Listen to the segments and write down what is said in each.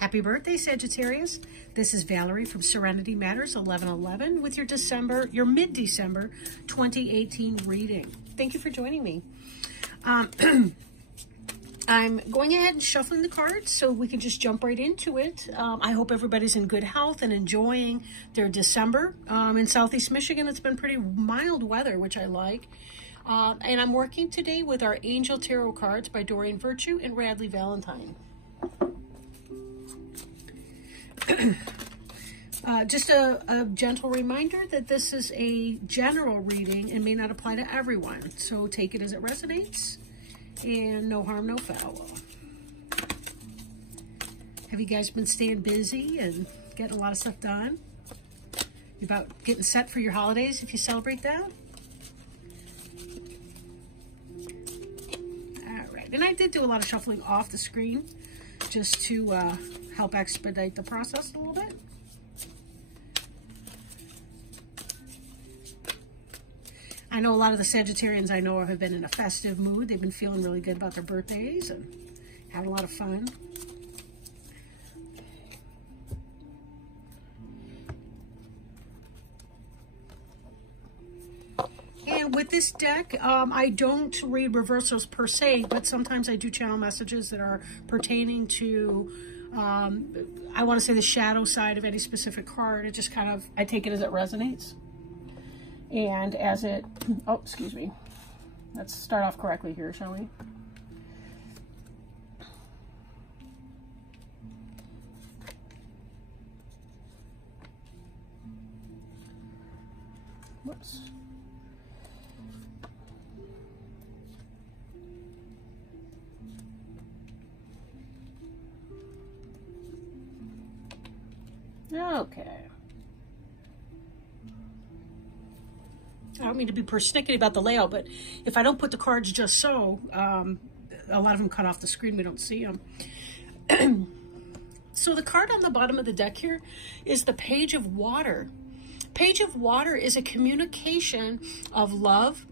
Happy birthday, Sagittarius. This is Valerie from Serenity Matters 1111 with your mid-December 2018 reading. Thank you for joining me. I'm going ahead and shuffling the cards so we can just jump right into it. I hope everybody's in good health and enjoying their December. In Southeast Michigan, it's been pretty mild weather, which I like. And I'm working today with our Angel Tarot cards by Doreen Virtue and Radley Valentine. Just a gentle reminder that this is a general reading and may not apply to everyone. So take it as it resonates and no harm, no foul. Have you guys been staying busy and getting a lot of stuff done? You about getting set for your holidays if you celebrate that? All right. And I did do a lot of shuffling off the screen just to help expedite the process a little bit. I know a lot of the Sagittarians I know have been in a festive mood. They've been feeling really good about their birthdays and having a lot of fun. And with this deck, I don't read reversals per se, but sometimes I do channel messages that are pertaining to, I want to say the shadow side of any specific card. It just kind of, I take it as it resonates. And as it, oh, excuse me. Let's start off correctly here, shall we? Whoops. Okay. I don't mean to be persnickety about the layout, but if I don't put the cards just so, a lot of them cut off the screen. We don't see them. So the card on the bottom of the deck here is the Page of Water. Page of Water is a communication of love.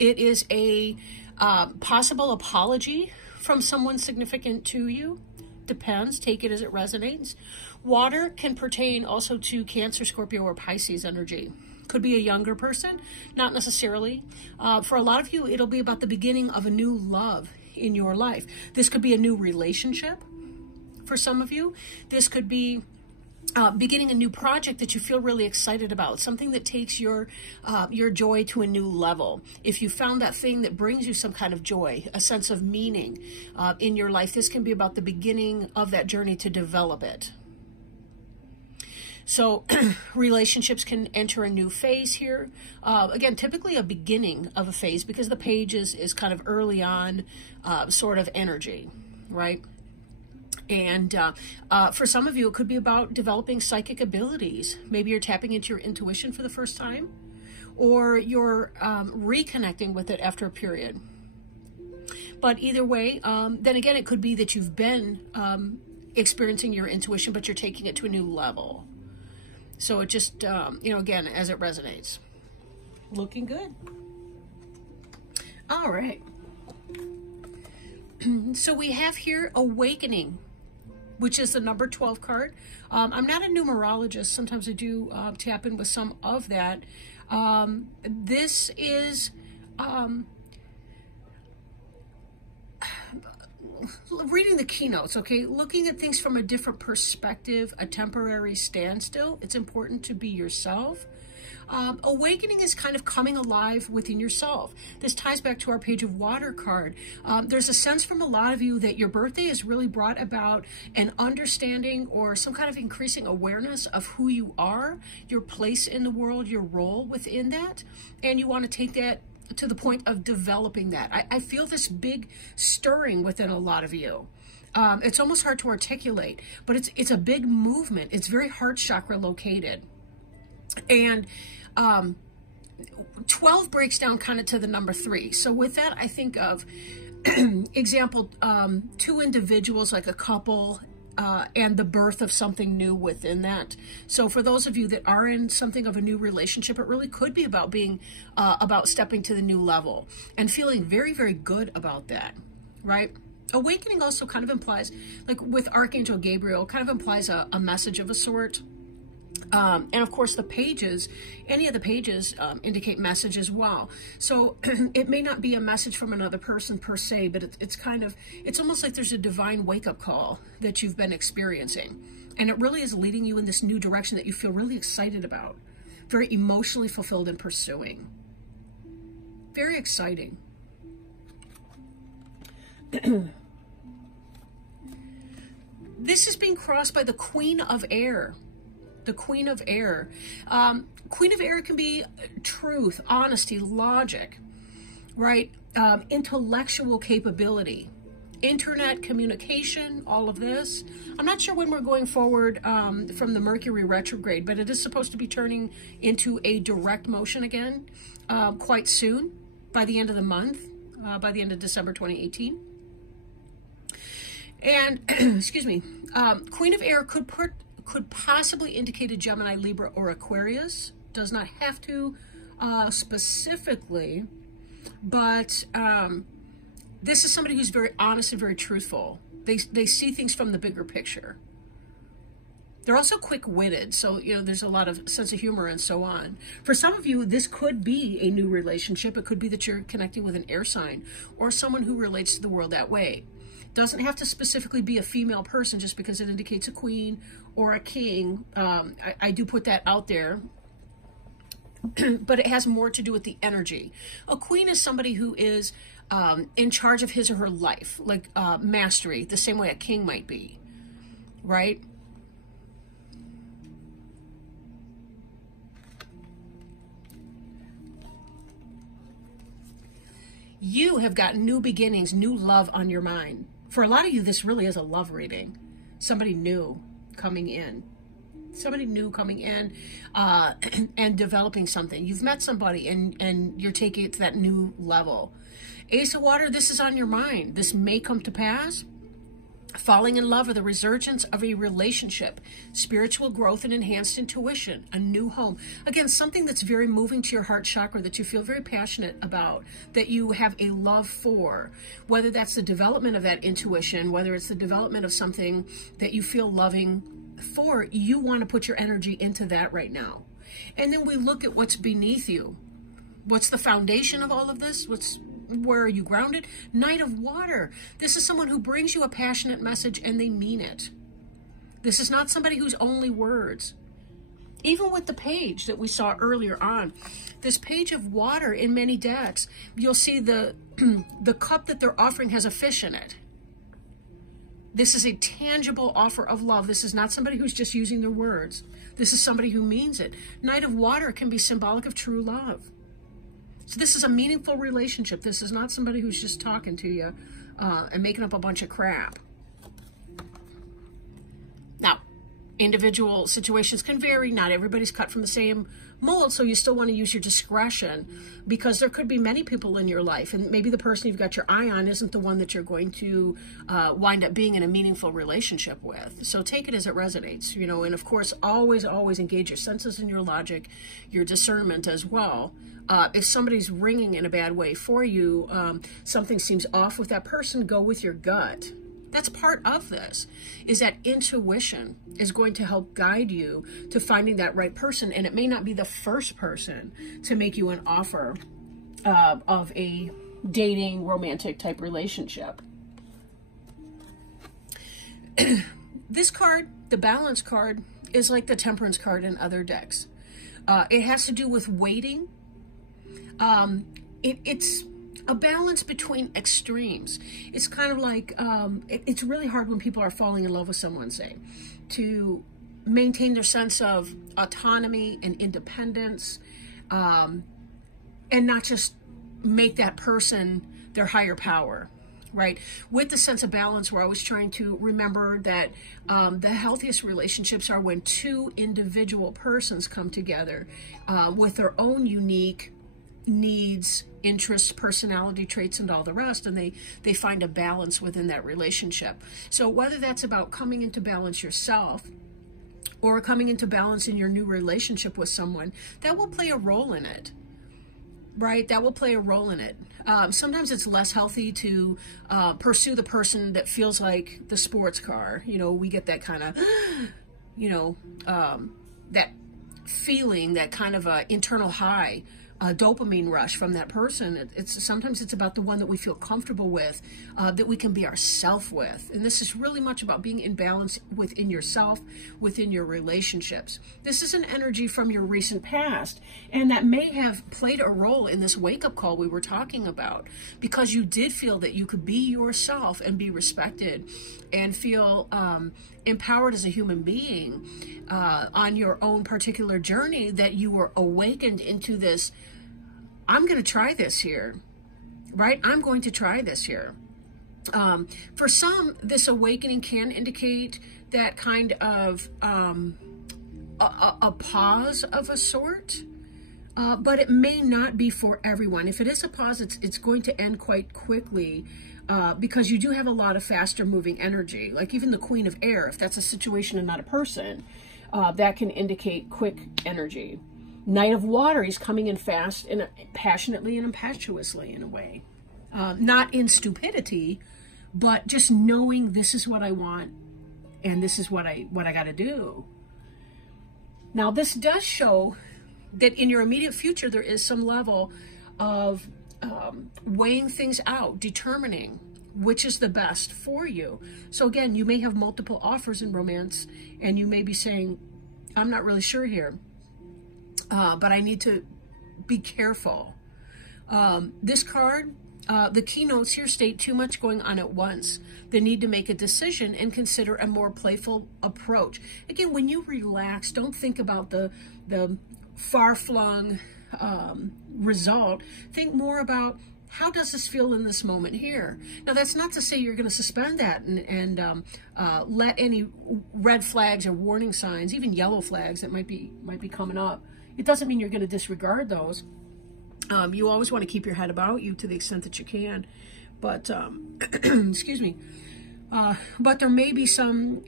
It is a possible apology from someone significant to you. Depends. Take it as it resonates. Water can pertain also to Cancer, Scorpio, or Pisces energy. Could be a younger person, not necessarily. For a lot of you, it'll be about the beginning of a new love in your life. This could be a new relationship for some of you. This could be beginning a new project that you feel really excited about, something that takes your joy to a new level. If you found that thing that brings you some kind of joy, a sense of meaning in your life, this can be about the beginning of that journey to develop it. So relationships can enter a new phase here. Again, typically a beginning of a phase because the page is kind of early on sort of energy, right? And for some of you, it could be about developing psychic abilities. Maybe you're tapping into your intuition for the first time, or you're reconnecting with it after a period. But either way, then again, it could be that you've been experiencing your intuition, but you're taking it to a new level. So it just, you know, again, as it resonates. Looking good. All right. So we have here Awakening, which is the number 12 card. I'm not a numerologist. Sometimes I do tap in with some of that. This is reading the keynotes, okay? Looking at things from a different perspective, a temporary standstill. It's important to be yourself. Awakening is kind of coming alive within yourself. This ties back to our Page of Water card. There's a sense from a lot of you that your birthday has really brought about an understanding or some kind of increasing awareness of who you are, your place in the world, your role within that, and you want to take that to the point of developing that. I feel this big stirring within a lot of you. It's almost hard to articulate, but it's a big movement. It's very heart chakra located. And 12 breaks down kind of to the number 3. So with that, I think of example, 2 individuals, like a couple, and the birth of something new within that. So for those of you that are in something of a new relationship, it really could be about being, about stepping to the new level and feeling very, very good about that, right? Awakening also kind of implies, like with Archangel Gabriel, kind of implies a message of a sort. And of course the pages, any of the pages indicate message as well. So it may not be a message from another person per se, but it's kind of, it's almost like there's a divine wake-up call that you've been experiencing. And it really is leading you in this new direction that you feel really excited about. Very emotionally fulfilled and pursuing. Very exciting. This is being crossed by the Queen of Air. The Queen of Air. Queen of Air can be truth, honesty, logic, right? Intellectual capability, internet communication, all of this. I'm not sure when we're going forward from the Mercury retrograde, but it is supposed to be turning into a direct motion again quite soon, by the end of the month, by the end of December 2018. And, excuse me, Queen of Air could possibly indicate a Gemini, Libra, or Aquarius. Does not have to specifically, but this is somebody who's very honest and very truthful. They see things from the bigger picture. They're also quick-witted, so, you know, there's a lot of sense of humor and so on. For some of you, this could be a new relationship. It could be that you're connecting with an air sign or someone who relates to the world that way. Doesn't have to specifically be a female person just because it indicates a queen or a king. I do put that out there. But it has more to do with the energy. A queen is somebody who is in charge of his or her life, like mastery, the same way a king might be, right? You have got new beginnings, new love on your mind. For a lot of you, this really is a love reading. Somebody new coming in. Somebody new coming in and developing something. You've met somebody and you're taking it to that new level. Ace of Water, this is on your mind. This may come to pass. Falling in love or the resurgence of a relationship, spiritual growth and enhanced intuition, a new home. Again, something that's very moving to your heart chakra, that you feel very passionate about, that you have a love for, whether that's the development of that intuition, whether it's the development of something that you feel loving for, you want to put your energy into that right now. And then we look at what's beneath you. What's the foundation of all of this? Where are you grounded? Knight of Water. This is someone who brings you a passionate message and they mean it. This is not somebody who's only words. Even with the page that we saw earlier on, this page of water in many decks, you'll see the cup that they're offering has a fish in it. This is a tangible offer of love. This is not somebody who's just using their words. This is somebody who means it. Knight of Water can be symbolic of true love. So this is a meaningful relationship. This is not somebody who's just talking to you and making up a bunch of crap. Now, individual situations can vary. Not everybody's cut from the same mold, so you still want to use your discretion, because there could be many people in your life, and maybe the person you've got your eye on isn't the one that you're going to wind up being in a meaningful relationship with. So take it as it resonates, you know, and of course, always engage your senses and your logic, your discernment as well. If somebody's ringing in a bad way for you, something seems off with that person, go with your gut. That's part of this, is that intuition is going to help guide you to finding that right person. And it may not be the first person to make you an offer of a dating, romantic type relationship. This card, the Balance card, is like the Temperance card in other decks. It has to do with waiting. It's a balance between extremes. It's kind of like, it's really hard when people are falling in love with someone, say, to maintain their sense of autonomy and independence, and not just make that person their higher power, right? With the sense of balance, we're always trying to remember that the healthiest relationships are when two individual persons come together with their own unique needs, interests, personality traits, and all the rest, and they find a balance within that relationship. So whether that's about coming into balance yourself or coming into balance in your new relationship with someone, that will play a role in it. right? That will play a role in it. Sometimes it's less healthy to pursue the person that feels like the sports car. You know, we get that kind of, you know, that feeling, that kind of internal high, dopamine rush from that person. Sometimes it's about the one that we feel comfortable with, that we can be ourself with. And this is really much about being in balance within yourself, within your relationships. This is an energy from your recent past, and that may have played a role in this wake-up call we were talking about, because you did feel that you could be yourself and be respected and feel empowered as a human being on your own particular journey, that you were awakened into this, I'm going to try this here, right? I'm going to try this here. For some, this awakening can indicate that kind of a pause of a sort, but it may not be for everyone. If it is a pause, it's going to end quite quickly, because you do have a lot of faster moving energy. Like even the Queen of Air, if that's a situation and not a person, that can indicate quick energy. Knight of Water, he's coming in fast and passionately and impetuously in a way. Not in stupidity, but just knowing this is what I want and this is what I got to do. Now, this does show that in your immediate future, there is some level of weighing things out, determining which is the best for you. So again, you may have multiple offers in romance, and you may be saying, I'm not really sure here, but I need to be careful. This card, the keynotes here state too much going on at once, the need to make a decision and consider a more playful approach. Again, when you relax, don't think about the far-flung result. Think more about, how does this feel in this moment here? Now, that's not to say you're going to suspend that and let any red flags or warning signs, even yellow flags that might be coming up. It doesn't mean you're going to disregard those. You always want to keep your head about you to the extent that you can. But, excuse me. But there may be some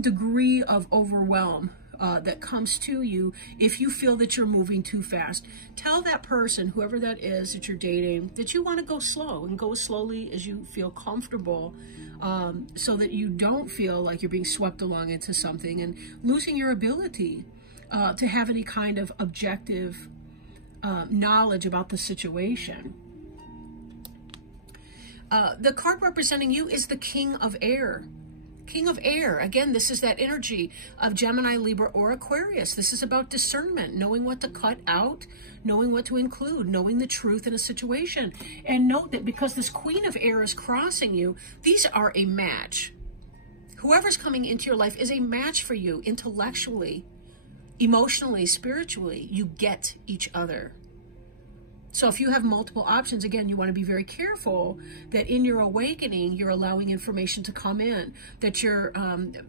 degree of overwhelm that comes to you if you feel that you're moving too fast. Tell that person, whoever that is that you're dating, that you want to go slow and go as slowly as you feel comfortable, so that you don't feel like you're being swept along into something and losing your ability to have any kind of objective knowledge about the situation. The card representing you is the King of Air. King of Air, again, this is that energy of Gemini, Libra, or Aquarius. This is about discernment, knowing what to cut out, knowing what to include, knowing the truth in a situation. And note that because this Queen of Air is crossing you, these are a match. Whoever's coming into your life is a match for you intellectually, emotionally, spiritually. You get each other. So if you have multiple options, again, you want to be very careful that in your awakening, you're allowing information to come in, that you're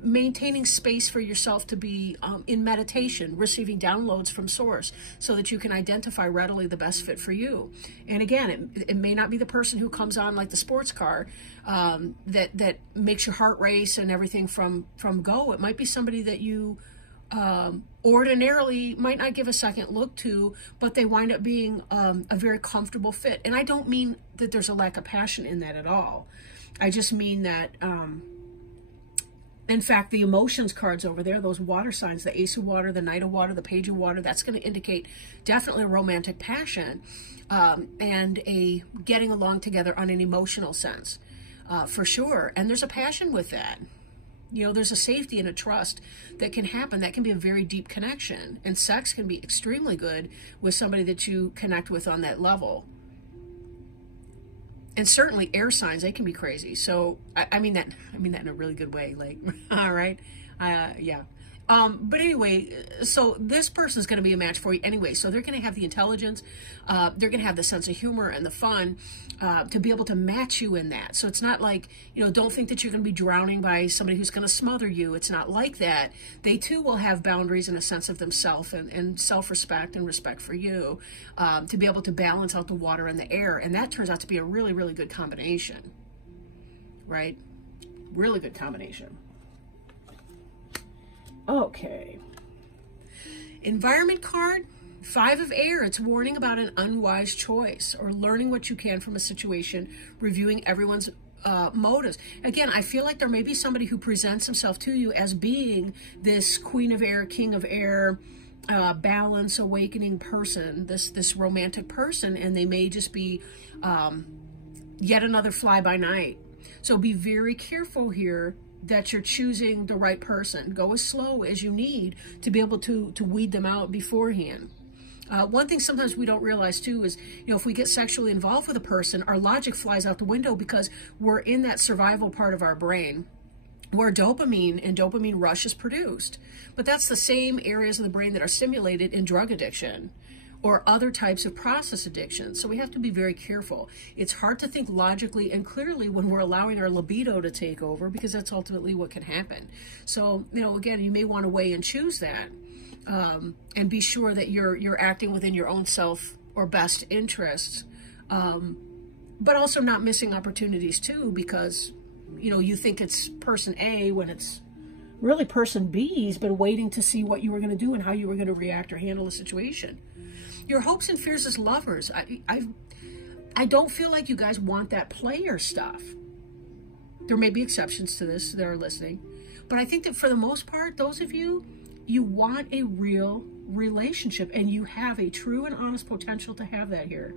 maintaining space for yourself to be in meditation, receiving downloads from source, so that you can identify readily the best fit for you. And again, it may not be the person who comes on like the sports car that makes your heart race and everything from go. It might be somebody that you ordinarily might not give a second look to, but they wind up being a very comfortable fit. And I don't mean that there's a lack of passion in that at all. I just mean that, in fact, the emotions cards over there, those water signs, the Ace of Water, the Knight of Water, the Page of Water, that's going to indicate definitely a romantic passion and a getting along together on an emotional sense, for sure. And there's a passion with that. You know, there's a safety and a trust that can happen. That can be a very deep connection. And sex can be extremely good with somebody that you connect with on that level. And certainly air signs, they can be crazy. So I mean that in a really good way. Like, all right. Yeah. But anyway, so this person is going to be a match for you anyway. So they're going to have the intelligence, they're going to have the sense of humor and the fun to be able to match you in that. So it's not like, you know, don't think that you're going to be drowning by somebody who's going to smother you. It's not like that. They too will have boundaries and a sense of themselves and self-respect and respect for you, to be able to balance out the water and the air. And that turns out to be a really, really good combination, right? Really good combination. Okay. Environment card, Five of Air, it's warning about an unwise choice or learning what you can from a situation, reviewing everyone's motives. Again, I feel like there may be somebody who presents himself to you as being this Queen of Air, King of Air, balance, awakening person, this romantic person, and they may just be yet another fly-by-night. So be very careful here that you're choosing the right person. Go as slow as you need to be able to weed them out beforehand. One thing sometimes we don't realize too is, you know, if we get sexually involved with a person, our logic flies out the window because we're in that survival part of our brain where dopamine and dopamine rush is produced. But that's the same areas of the brain that are stimulated in drug addiction or other types of process addiction. So we have to be very careful. It's hard to think logically and clearly when we're allowing our libido to take over, because that's ultimately what can happen. So, you know, again, you may want to weigh and choose that, and be sure that you're acting within your own self or best interests, but also not missing opportunities too, because, you know, you think it's person A when it's really person B's been waiting to see what you were going to do and how you were going to react or handle a situation. Your hopes and fears as lovers. I don't feel like you guys want that player stuff. There may be exceptions to this that are listening, but I think that for the most part, those of you, you want a real relationship, and you have a true and honest potential to have that here.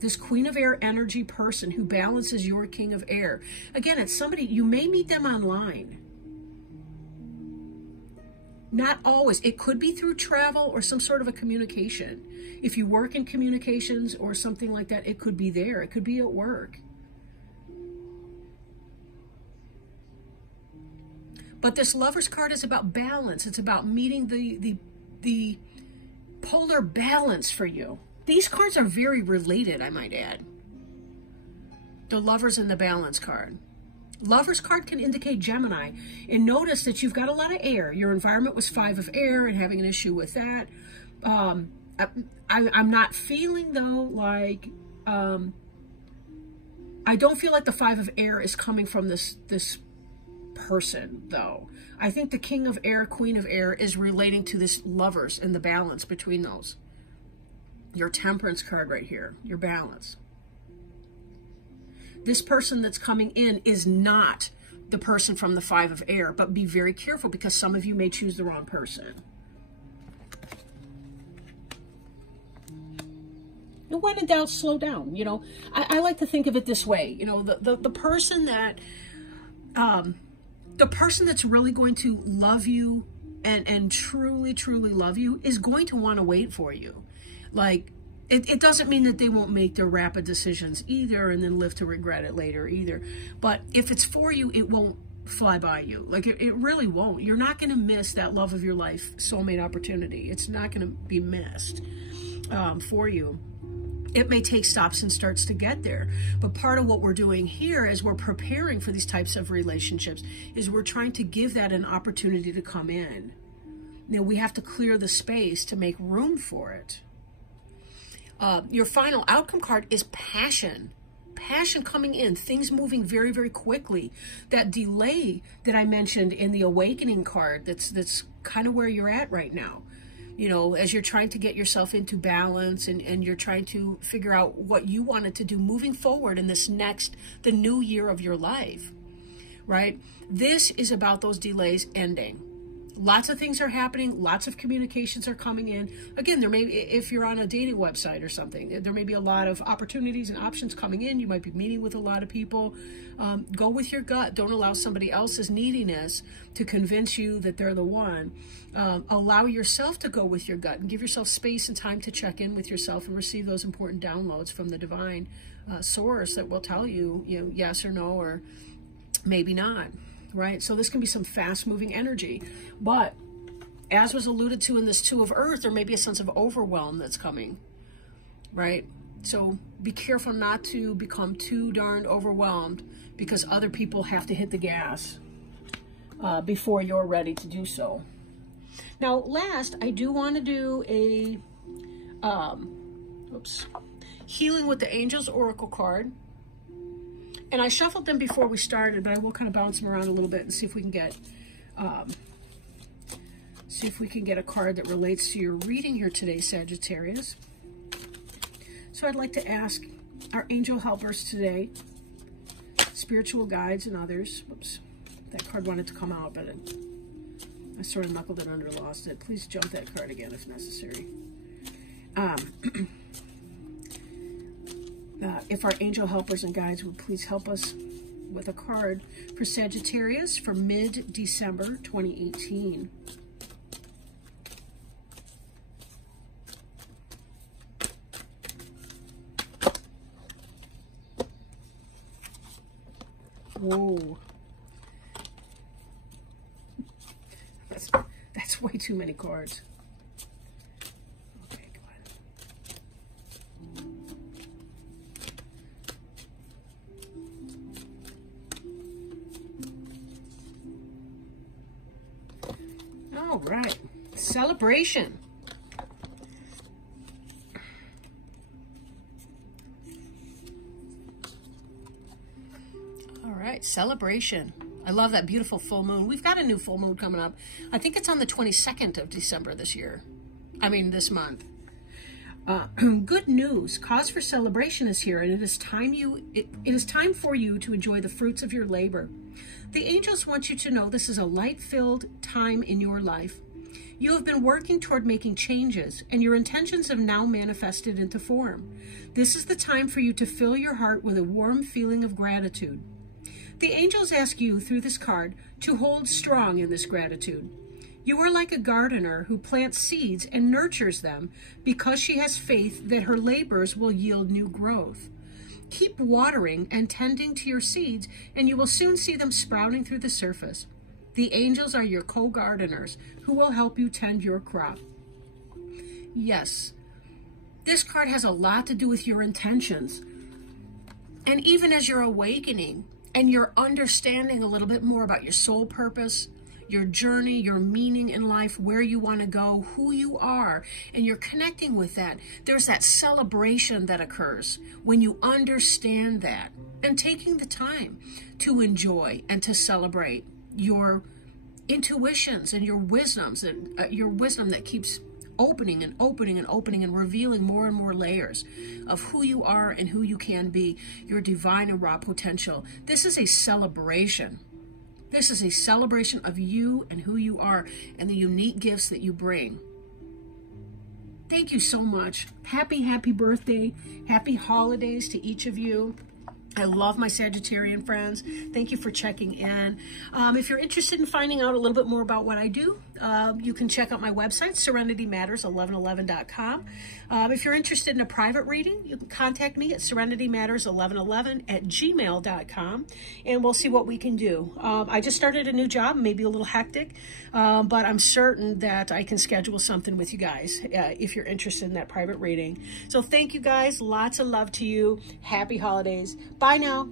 This Queen of Air energy person who balances your King of Air. Again, it's somebody, you may meet them online. Not always. It could be through travel or some sort of a communication. If you work in communications or something like that, it could be there. It could be at work. But this Lover's card is about balance. It's about meeting the polar balance for you. These cards are very related, I might add. The Lovers and the Balance card. Lover's card can indicate Gemini. And notice that you've got a lot of air. Your environment was 5 of Air and having an issue with that. I'm not feeling, though, like... I don't feel like the 5 of Air is coming from this person, though. I think the King of Air, Queen of Air is relating to this Lovers and the balance between those. Your Temperance card right here, your balance. This person that's coming in is not the person from the 5 of Air, but be very careful because some of you may choose the wrong person. And when in doubt, slow down. You know, I like to think of it this way. You know, the person that, the person that's really going to love you and truly, truly love you is going to want to wait for you. Like, it doesn't mean that they won't make their rapid decisions either and then live to regret it later either. But if it's for you, it won't fly by you. Like, it really won't. You're not going to miss that love of your life soulmate opportunity. It's not going to be missed for you. It may take stops and starts to get there. But part of what we're doing here as we're preparing for these types of relationships is we're trying to give that an opportunity to come in. You know, we have to clear the space to make room for it. Your final outcome card is passion. Passion coming in, things moving very, very quickly. That delay that I mentioned in the awakening card, that's kind of where you're at right now. You know, as you're trying to get yourself into balance and you're trying to figure out what you wanted to do moving forward in this the new year of your life, right? This is about those delays ending. Lots of things are happening. Lots of communications are coming in. Again, there may be, if you're on a dating website or something, there may be a lot of opportunities and options coming in. You might be meeting with a lot of people. Go with your gut. Don't allow somebody else's neediness to convince you that they're the one. Allow yourself to go with your gut and give yourself space and time to check in with yourself and receive those important downloads from the divine source that will tell you, yes or no, or maybe not. Right? So this can be some fast-moving energy. But as was alluded to in this 2 of Earth, there may be a sense of overwhelm that's coming. Right? So be careful not to become too darned overwhelmed because other people have to hit the gas before you're ready to do so. Now, last, I do want to do a Healing with the Angels Oracle card. And I shuffled them before we started, but I will kind of bounce them around a little bit and see if we can get See if we can get a card that relates to your reading here today, Sagittarius. So I'd like to ask our angel helpers today, spiritual guides and others. Whoops, that card wanted to come out, but I sort of knuckled it under, lost it. Please jump that card again if necessary. If our angel helpers and guides would please help us with a card for Sagittarius for mid-December 2018. Whoa. That's way too many cards. Okay, go ahead. All right. Celebration. All right, celebration. I love that beautiful full moon. We've got a new full moon coming up. I think it's on the 22nd of December this year. I mean, this month. Good news. Cause for celebration is here, and it is time for you to enjoy the fruits of your labor. The angels want you to know this is a light-filled time in your life. You have been working toward making changes, and your intentions have now manifested into form. This is the time for you to fill your heart with a warm feeling of gratitude. The angels ask you, through this card, to hold strong in this gratitude. You are like a gardener who plants seeds and nurtures them because she has faith that her labors will yield new growth. Keep watering and tending to your seeds, and you will soon see them sprouting through the surface. The angels are your co-gardeners who will help you tend your crop. Yes, this card has a lot to do with your intentions. And even as you're awakening and you're understanding a little bit more about your soul purpose, your journey, your meaning in life, where you want to go, who you are, and you're connecting with that, there's that celebration that occurs when you understand that, and taking the time to enjoy and to celebrate your intuitions and your wisdoms, and your wisdom that keeps opening and opening and opening and revealing more and more layers of who you are and who you can be, your divine and raw potential. This is a celebration. This is a celebration of you and who you are and the unique gifts that you bring. Thank you so much. Happy, happy birthday. Happy holidays to each of you. I love my Sagittarian friends. Thank you for checking in. If you're interested in finding out a little bit more about what I do, you can check out my website, serenitymatters1111.com. If you're interested in a private reading, you can contact me at serenitymatters1111@gmail.com, and we'll see what we can do. I just started a new job, maybe a little hectic, but I'm certain that I can schedule something with you guys if you're interested in that private reading. So thank you guys. Lots of love to you. Happy holidays. Bye now.